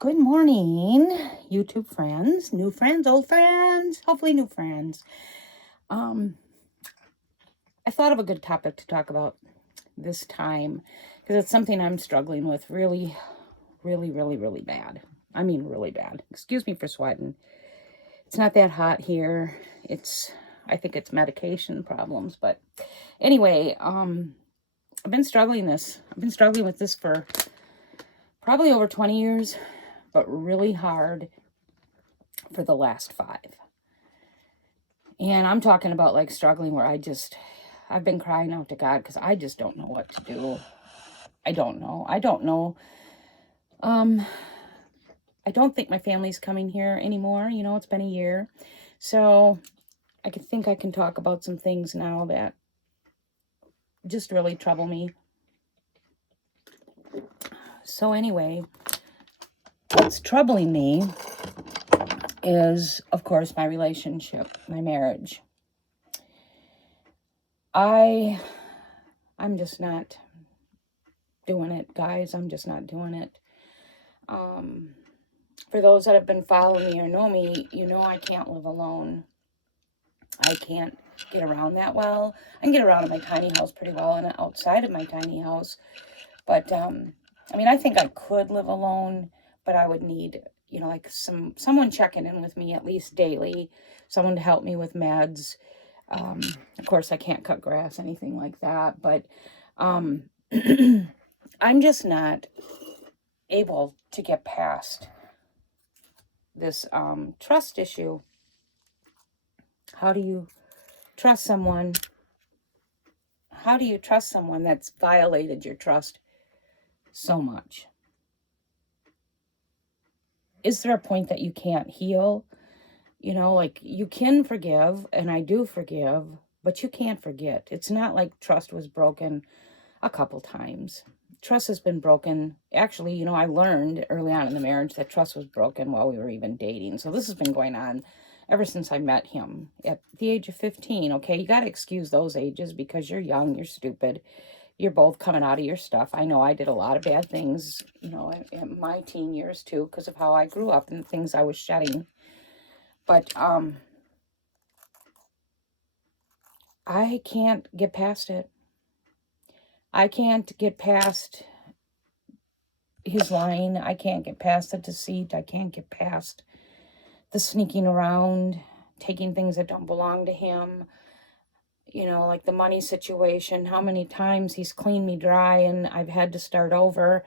Good morning, YouTube friends, new friends, old friends, hopefully new friends. I thought of a good topic to talk about this time because it's something I'm struggling with really, really bad. I mean, really bad. Excuse me for sweating. It's not that hot here. I think it's medication problems, but anyway, I've been struggling with this for probably over 20 years, but really hard for the last 5. And I'm talking about like struggling where I've been crying out to God because I just don't know what to do. I don't know. Um, I don't think my family's coming here anymore. It's been a year. So I can talk about some things now that just really trouble me. So anyway, what's troubling me is, of course, my relationship, my marriage. I'm just not doing it, guys. I'm just not doing it. For those that have been following me or know me, I can't live alone. I can't get around that well. I can get around in my tiny house pretty well and outside of my tiny house. But, I think I could live alone, but I would need, like someone checking in with me at least daily, someone to help me with meds. Of course, I can't cut grass, anything like that, but um, I'm just not able to get past this trust issue. How do you trust someone? How do you trust someone that's violated your trust so much? Is there a point that you can't heal? Like you can forgive, and I do forgive, but you can't forget. It's not like trust was broken a couple times. Trust has been broken. Actually, I learned early on in the marriage that trust was broken while we were even dating. So this has been going on ever since I met him at the age of 15. Okay, you got to excuse those ages because you're young, you're stupid. You're both coming out of your stuff. I know I did a lot of bad things, in my teen years too, because of how I grew up and the things I was shedding. But I can't get past it. I can't get past his lying. I can't get past the deceit. I can't get past the sneaking around, taking things that don't belong to him. Like the money situation, how many times he's cleaned me dry and I've had to start over.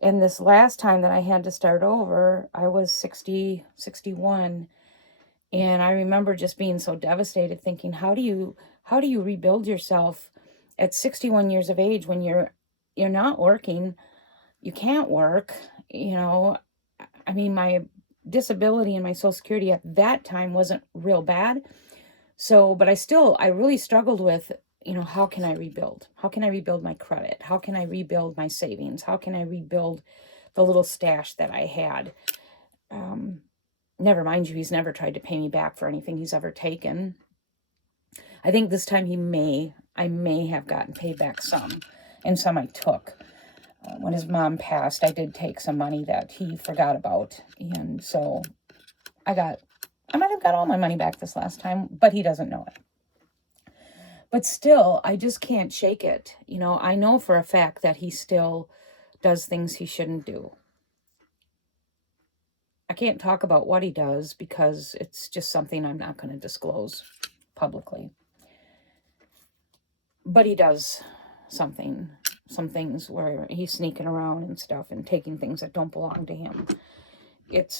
And this last time that I had to start over, I was 60, 61. And I remember just being so devastated thinking, how do you rebuild yourself at 61 years of age when you're not working, you can't work, my disability and my Social Security at that time wasn't real bad. So, but I really struggled with, how can I rebuild? How can I rebuild my credit? How can I rebuild my savings? How can I rebuild the little stash that I had? Never mind you, he's never tried to pay me back for anything he's ever taken. I think this time I may have gotten paid back some, and some I took. When his mom passed, I did take some money that he forgot about, and so I might have got all my money back this last time, but he doesn't know it. But still, I just can't shake it. I know for a fact that he still does things he shouldn't do. I can't talk about what he does because it's just something I'm not going to disclose publicly. But he does some things where he's sneaking around and stuff and taking things that don't belong to him. It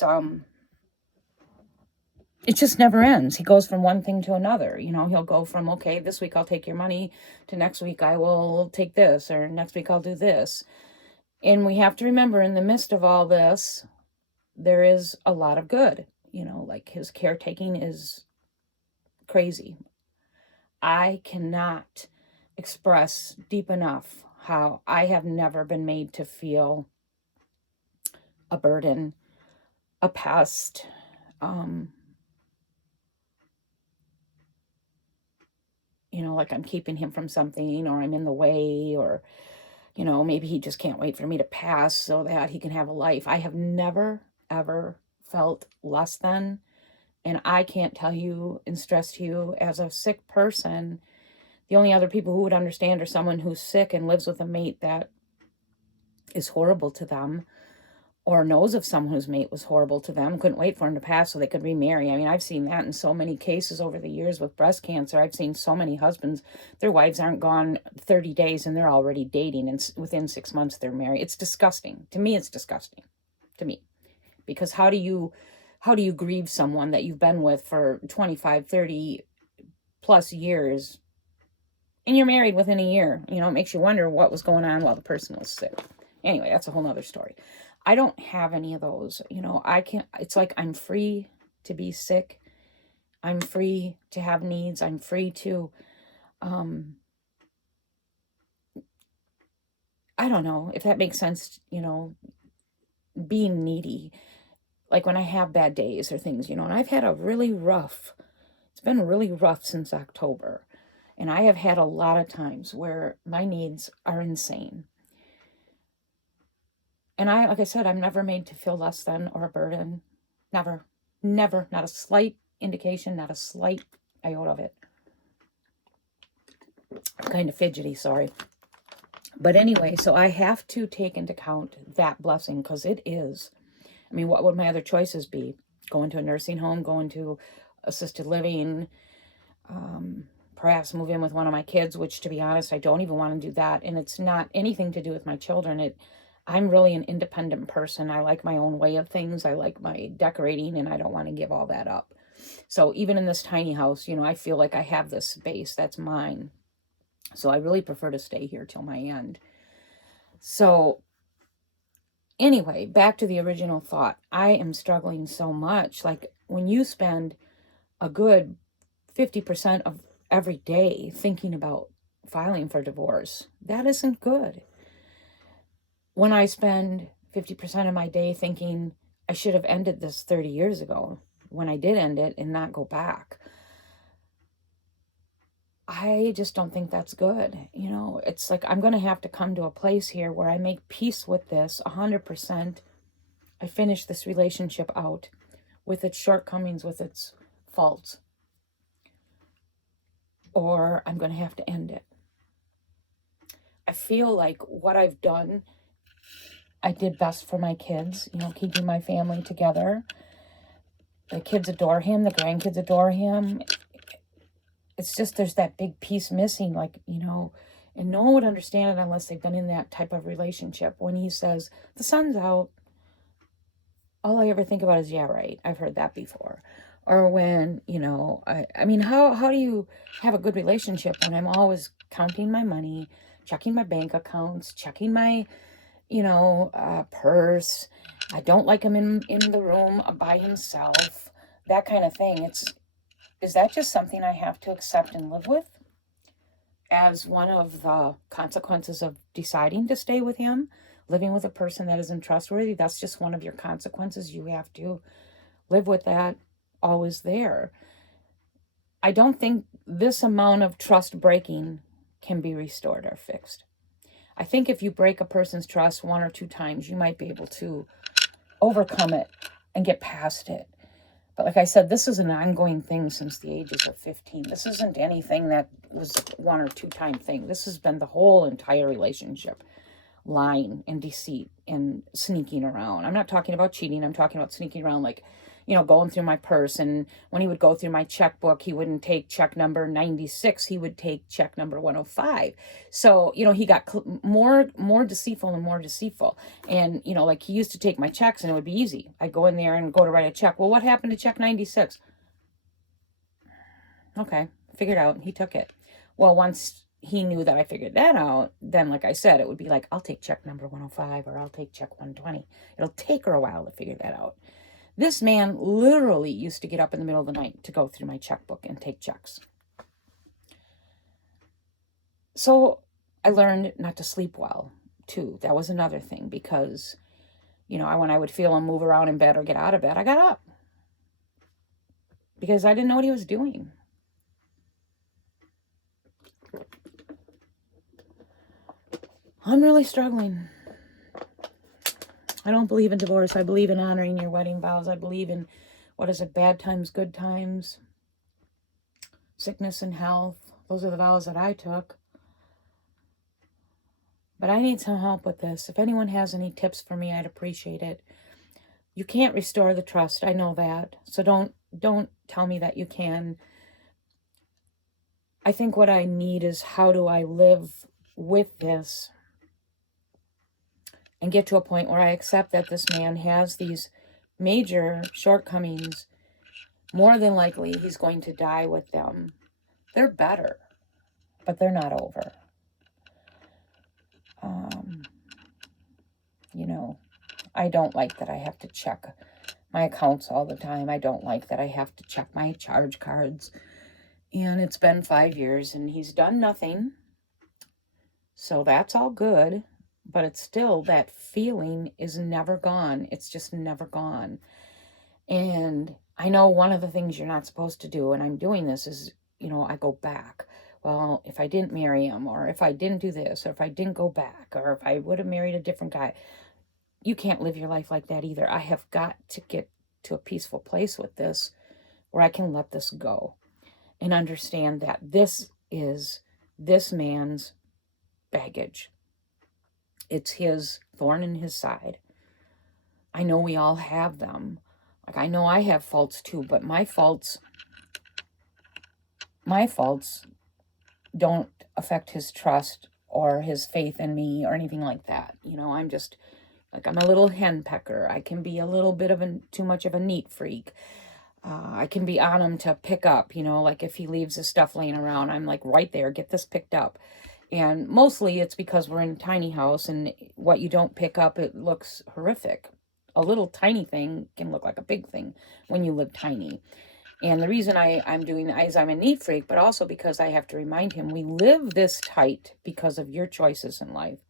just never ends. He goes from one thing to another. He'll go from, okay, this week I'll take your money, to next week I will take this, or next week I'll do this. And we have to remember, in the midst of all this, there is a lot of good. Like his caretaking is crazy. I cannot express deep enough how I have never been made to feel a burden, a pest, like I'm keeping him from something, or I'm in the way, or, You know, maybe he just can't wait for me to pass so that he can have a life. I have never, ever felt less than. And I can't tell you and stress to you, as a sick person, the only other people who would understand are someone who's sick and lives with a mate that is horrible to them, or knows of someone whose mate was horrible to them, couldn't wait for him to pass so they could remarry. I mean, I've seen that in so many cases over the years with breast cancer. I've seen so many husbands, their wives aren't gone 30 days and they're already dating, and within 6 months they're married. It's disgusting. To me, it's disgusting. To me. Because how do you grieve someone that you've been with for 25, 30 plus years, and you're married within a year? You know, it makes you wonder what was going on while the person was sick. Anyway, that's a whole nother story. I don't have any of those. You know, I can't, it's like I'm free to be sick. I'm free to have needs. I'm free to, I don't know if that makes sense, you know, being needy. Like when I have bad days or things, you know, and I've had a really rough, it's been really rough since October. And I have had a lot of times where my needs are insane. And like I said, I'm never made to feel less than or a burden. Never, never, not a slight indication, not a slight iota of it. I'm kind of fidgety, sorry. But anyway, so I have to take into account that blessing, because it is. I mean, what would my other choices be? Going to a nursing home, going to assisted living, perhaps move in with one of my kids, which, to be honest, I don't even want to do that. And it's not anything to do with my children. I'm really an independent person. I like my own way of things. I like my decorating, and I don't want to give all that up. So even in this tiny house, you know, I feel like I have this space that's mine. So I really prefer to stay here till my end. So anyway, back to the original thought. I am struggling so much. Like when you spend a good 50% of every day thinking about filing for divorce, that isn't good. When I spend 50% of my day thinking I should have ended this 30 years ago, when I did end it and not go back, I just don't think that's good. You know, it's like I'm going to have to come to a place here where I make peace with this 100%. I finish this relationship out with its shortcomings, with its faults, or I'm going to have to end it. I feel like what I've done, I did best for my kids, you know, keeping my family together. The kids adore him. The grandkids adore him. It's just there's that big piece missing, like, you know, and no one would understand it unless they've been in that type of relationship. When he says, the sun's out, all I ever think about is, yeah, right, I've heard that before. Or when, you know, I mean, how do you have a good relationship when I'm always counting my money, checking my bank accounts, checking my, you know, purse. I don't like him in the room by himself, that kind of thing. Is that just something I have to accept and live with as one of the consequences of deciding to stay with him? Living with a person that isn't trustworthy, that's just one of your consequences. You have to live with that, always there. I don't think this amount of trust breaking can be restored or fixed. I think if you break a person's trust 1 or 2 times, you might be able to overcome it and get past it. But like I said, this is an ongoing thing since the ages of 15. This isn't anything that was 1 or 2 time thing. This has been the whole entire relationship. Lying and deceit and sneaking around. I'm not talking about cheating. I'm talking about sneaking around, like, you know, going through my purse. And when he would go through my checkbook, he wouldn't take check number 96. He would take check number 105. So, you know, he got more deceitful and more deceitful. And, you know, like he used to take my checks and it would be easy. I'd go in there and go to write a check. Well, what happened to check 96? Okay, figured out. He took it. Well, once he knew that I figured that out, then, like I said, it would be like, I'll take check number 105 or I'll take check 120. It'll take her a while to figure that out. This man literally used to get up in the middle of the night to go through my checkbook and take checks. So I learned not to sleep well, too. That was another thing, because, you know, when I would feel him move around in bed or get out of bed, I got up. Because I didn't know what he was doing. I'm really struggling. I don't believe in divorce. I believe in honoring your wedding vows. I believe in, what is it, bad times, good times, sickness and health. Those are the vows that I took. But I need some help with this. If anyone has any tips for me, I'd appreciate it. You can't restore the trust. I know that. So don't tell me that you can. I think what I need is, how do I live with this and get to a point where I accept that this man has these major shortcomings. More than likely, he's going to die with them. They're better, but they're not over. You know, I don't like that I have to check my accounts all the time. I don't like that I have to check my charge cards. And it's been 5 years and he's done nothing. So that's all good. But it's still, that feeling is never gone. It's just never gone. And I know one of the things you're not supposed to do, and I'm doing this, is, I go back. Well, if I didn't marry him, or if I didn't do this, or if I didn't go back, or if I would have married a different guy. You can't live your life like that either. I have got to get to a peaceful place with this where I can let this go and understand that this is this man's baggage. It's his thorn in his side. I know we all have them. Like, I know I have faults too, but my faults don't affect his trust or his faith in me or anything like that. I'm just, like, I'm a little henpecker. I can be a little bit of too much of a neat freak. I can be on him to pick up, like if he leaves his stuff laying around, I'm like, right there, get this picked up. And mostly it's because we're in a tiny house, and what you don't pick up, it looks horrific. A little tiny thing can look like a big thing when you live tiny. And the reason I'm doing that is I'm a neat freak, but also because I have to remind him, we live this tight because of your choices in life.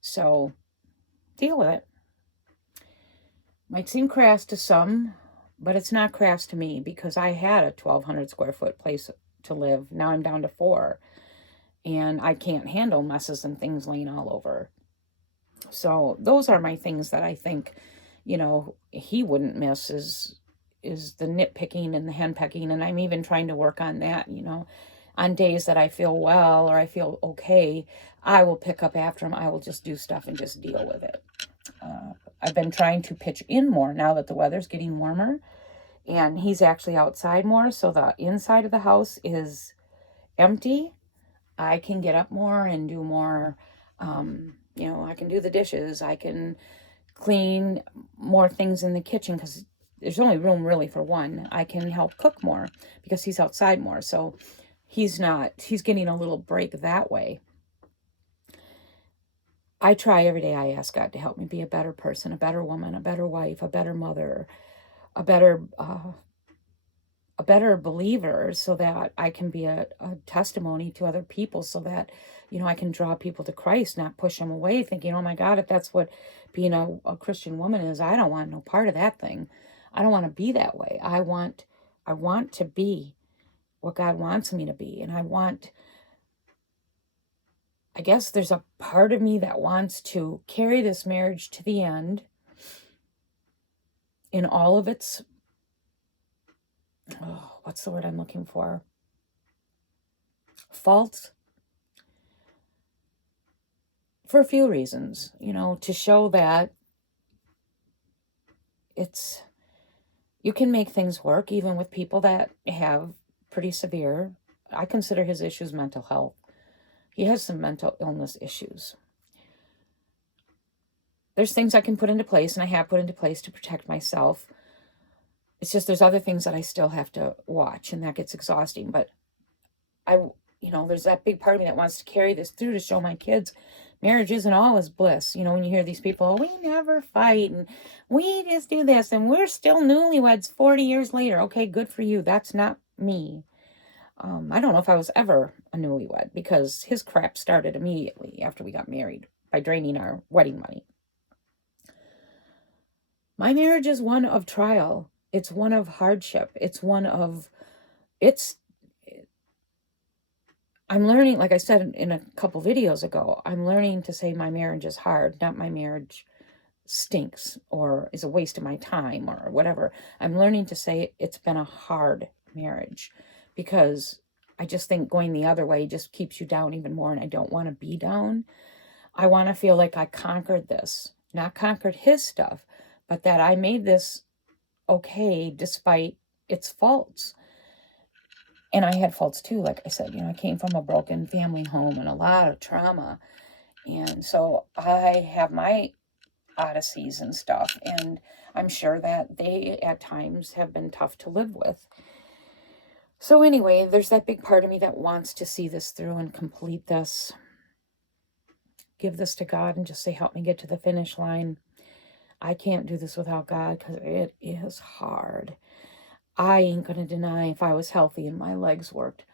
So deal with it. Might seem crass to some, but it's not crass to me, because I had a 1,200 square foot place to live. Now I'm down to 4. And I can't handle messes and things laying all over. So those are my things that I think, he wouldn't miss, is the nitpicking and the henpecking. And I'm even trying to work on that, on days that I feel well or I feel okay, I will pick up after him. I will just do stuff and just deal with it. I've been trying to pitch in more now that the weather's getting warmer, and he's actually outside more, so the inside of the house is empty. I can get up more and do more. I can do the dishes. I can clean more things in the kitchen, because there's only room really for one. I can help cook more because he's outside more. So he's getting a little break that way. I try every day. I ask God to help me be a better person, a better woman, a better wife, a better mother, a better believer, so that I can be a testimony to other people, so that, I can draw people to Christ, not push them away thinking, oh my God, if that's what being a Christian woman is, I don't want no part of that thing. I don't want to be that way. I want to be what God wants me to be. And I guess there's a part of me that wants to carry this marriage to the end in all of its, what's the word I'm looking for? Faults. For a few reasons, to show that you can make things work even with people that have pretty severe, I consider his issues mental health. He has some mental illness issues. There's things I can put into place, and I have put into place to protect myself. It's just there's other things that I still have to watch, and that gets exhausting. But there's that big part of me that wants to carry this through to show my kids marriage isn't always bliss. When you hear these people, oh, we never fight, and we just do this, and we're still newlyweds 40 years later. Okay, good for you. That's not me. I don't know if I was ever a newlywed, because his crap started immediately after we got married by draining our wedding money. My marriage is one of trial. It's one of hardship. It's I'm learning, like I said in a couple videos ago, I'm learning to say my marriage is hard, not my marriage stinks or is a waste of my time or whatever. I'm learning to say it's been a hard marriage, because I just think going the other way just keeps you down even more, and I don't want to be down. I want to feel like I conquered this, not conquered his stuff, but that I made this okay despite its faults. And I had faults too, like I said, I came from a broken family home and a lot of trauma. And so I have my odysseys and stuff, and I'm sure that they at times have been tough to live with. So anyway, there's that big part of me that wants to see this through and complete this, give this to God and just say, help me get to the finish line. I can't do this without God, because it is hard. I ain't going to deny, if I was healthy and my legs worked,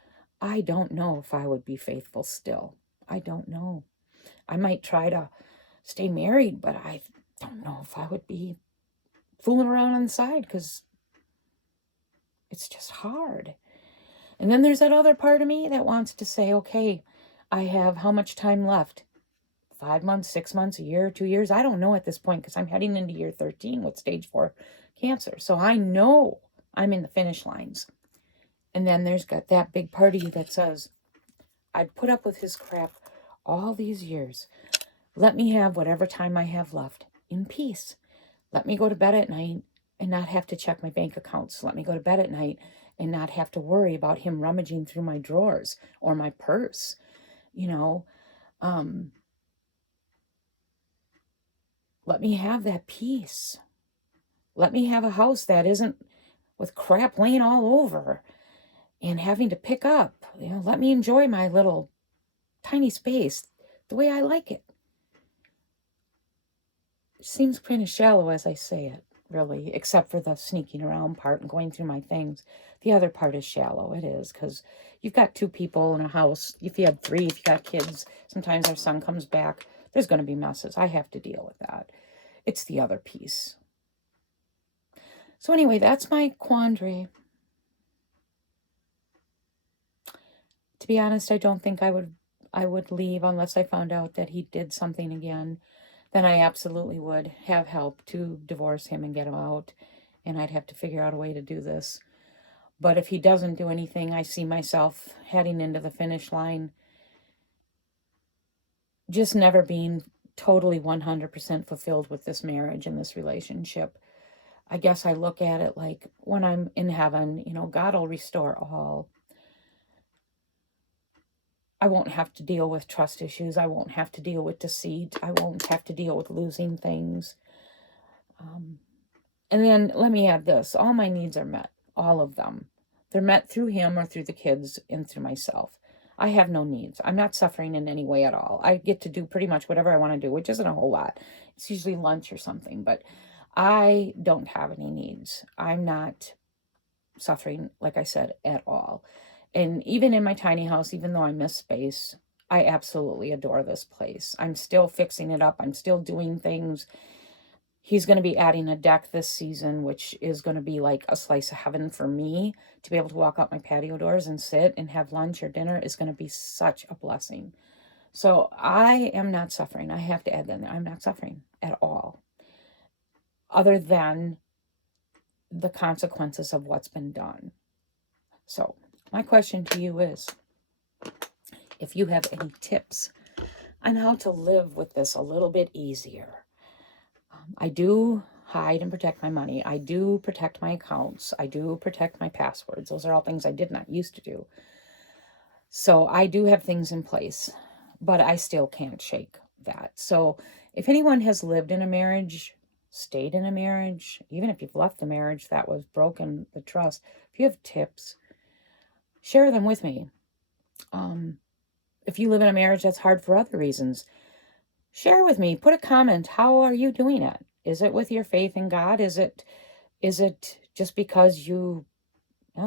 I don't know if I would be faithful still. I don't know. I might try to stay married, but I don't know if I would be fooling around on the side, because it's just hard. And then there's that other part of me that wants to say, okay, I have how much time left? 5 months, 6 months, a year, 2 years? I don't know at this point, because I'm heading into year 13 with stage 4 cancer. So I know I'm in the finish lines. And then there's got that big part of you that says, I've put up with his crap all these years. Let me have whatever time I have left in peace. Let me go to bed at night and not have to check my bank accounts. Let me go to bed at night and not have to worry about him rummaging through my drawers or my purse. Let me have that peace. Let me have a house that isn't with crap laying all over and having to pick up. Let me enjoy my little tiny space the way I like it. It seems kind of shallow as I say it, really, except for the sneaking around part and going through my things. The other part is shallow. It is, because you've got 2 people in a house. If you had 3, if you got kids, sometimes our son comes back. There's going to be messes. I have to deal with that. It's the other piece. So anyway, that's my quandary. To be honest, I don't think I would leave unless I found out that he did something again. Then I absolutely would have help to divorce him and get him out, and I'd have to figure out a way to do this. But if he doesn't do anything, I see myself heading into the finish line, just never being totally 100% fulfilled with this marriage and this relationship. I guess I look at it like, when I'm in heaven, God will restore all. I won't have to deal with trust issues. I won't have to deal with deceit. I won't have to deal with losing things. And then let me add this. All my needs are met. All of them. They're met through him or through the kids and through myself. I have no needs. I'm not suffering in any way at all. I get to do pretty much whatever I want to do, which isn't a whole lot. It's usually lunch or something, but I don't have any needs. I'm not suffering, like I said, at all. And even in my tiny house, even though I miss space, I absolutely adore this place. I'm still fixing it up. I'm still doing things. He's going to be adding a deck this season, which is going to be like a slice of heaven for me. To be able to walk out my patio doors and sit and have lunch or dinner is going to be such a blessing. So I am not suffering. I have to add that. I'm not suffering at all, other than the consequences of what's been done. So my question to you is, if you have any tips on how to live with this a little bit easier. I do hide and protect my money. I do protect my accounts. I do protect my passwords. Those are all things I did not used to do. So I do have things in place, but I still can't shake that. So if anyone has lived in a marriage, stayed in a marriage, even if you've left the marriage that was broken, the trust, if you have tips, share them with me. If you live in a marriage that's hard for other reasons, share with me. Put a comment. How are you doing it? Is it with your faith in God? Is it just because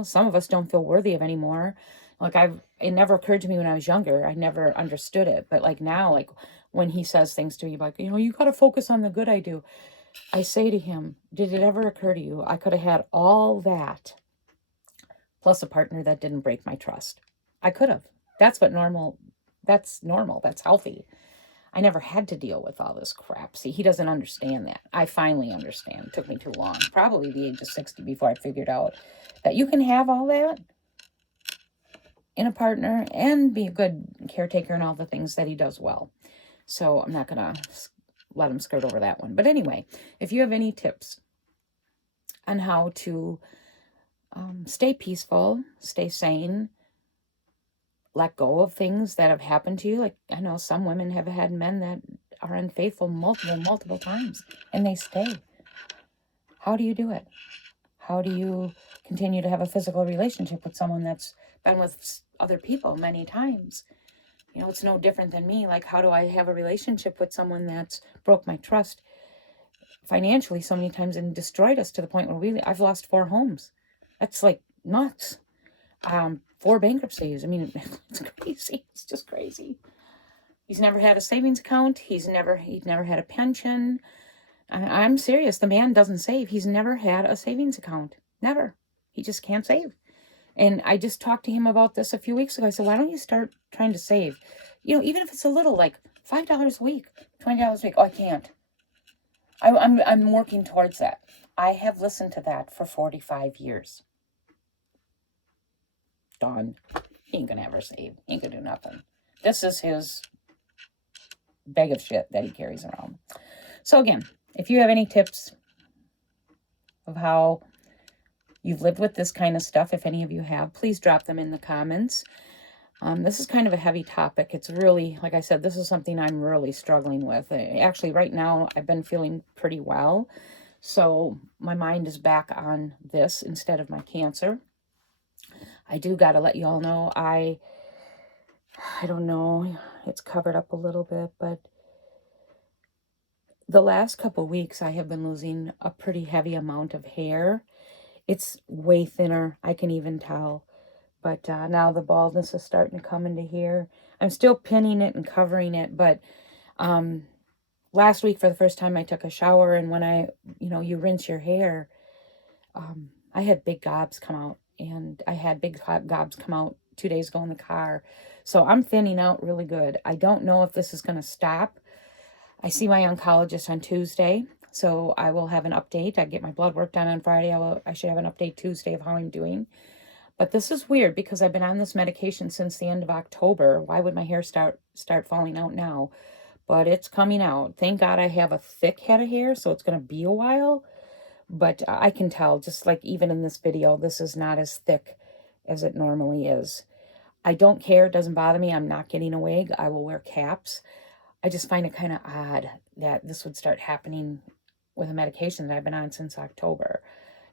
some of us don't feel worthy of anymore? Like it never occurred to me when I was younger. I never understood it. But like now, like when he says things to you, like, you got to focus on the good I do. I say to him, did it ever occur to you I could have had all that plus a partner that didn't break my trust? I could have. That's normal. That's healthy. I never had to deal with all this crap. See, he doesn't understand that. I finally understand. It took me too long. Probably the age of 60 before I figured out that you can have all that in a partner and be a good caretaker and all the things that he does well. So I'm not going to let him skirt over that one. But anyway, if you have any tips on how to stay peaceful, stay sane, let go of things that have happened to you. Like, I know some women have had men that are unfaithful multiple times, and they stay. How do you do it? How do you continue to have a physical relationship with someone that's been with other people many times? You know, it's no different than me. Like, how do I have a relationship with someone that's broke my trust financially so many times and destroyed us to the point where I've lost 4 homes. That's like nuts. 4 bankruptcies. I mean, it's crazy. It's just crazy. He's never had a savings account. He's never had a pension. I'm serious. The man doesn't save. He's never had a savings account. Never. He just can't save. And I just talked to him about this a few weeks ago. I said, why don't you start trying to save? You know, even if it's a little, like $5 a week, $20 a week. Oh, I can't. I'm working towards that. I have listened to that for 45 years. Done. He ain't gonna ever save. He ain't gonna do nothing. This is his bag of shit that he carries around. So again, if you have any tips of how you've lived with this kind of stuff, if any of you have, please drop them in the comments. This is kind of a heavy topic. It's really, like I said, this is something I'm really struggling with. Actually, right now, I've been feeling pretty well. So my mind is back on this instead of my cancer. I do got to let you all know, I don't know, it's covered up a little bit, but the last couple of weeks I have been losing a pretty heavy amount of hair. It's way thinner, I can even tell. But now the baldness is starting to come into here. I'm still pinning it and covering it, but last week for the first time I took a shower, and when you rinse your hair, I had big gobs come out. And I had big gobs come out 2 days ago in the car. So I'm thinning out really good. I don't know if this is going to stop. I see my oncologist on Tuesday. So I will have an update. I get my blood work done on Friday. I should have an update Tuesday of how I'm doing. But this is weird because I've been on this medication since the end of October. Why would my hair start falling out now? But it's coming out. Thank God I have a thick head of hair, so it's going to be a while. But I can tell, just like even in this video, this is not as thick as it normally is. I don't care. It doesn't bother me. I'm not getting a wig. I will wear caps. I just find it kind of odd that this would start happening with a medication that I've been on since October.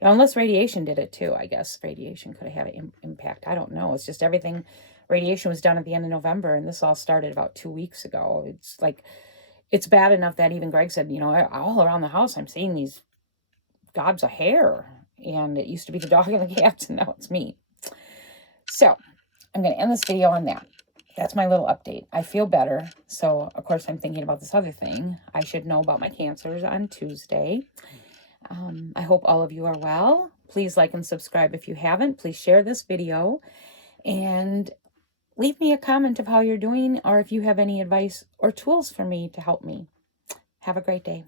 Unless radiation did it too. I guess radiation could have had an impact. I don't know. It's just everything. Radiation was done at the end of November, and this all started about 2 weeks ago. It's like, it's bad enough that even Greg said, all around the house, I'm seeing these gobs of hair, and it used to be the dog and the cats, and now it's me. So I'm going to end this video on that. That's my little update. I feel better. So of course I'm thinking about this other thing. I should know about my cancers on Tuesday. I hope all of you are well. Please like and subscribe if you haven't. Please share this video and leave me a comment of how you're doing, or if you have any advice or tools for me to help me. Have a great day.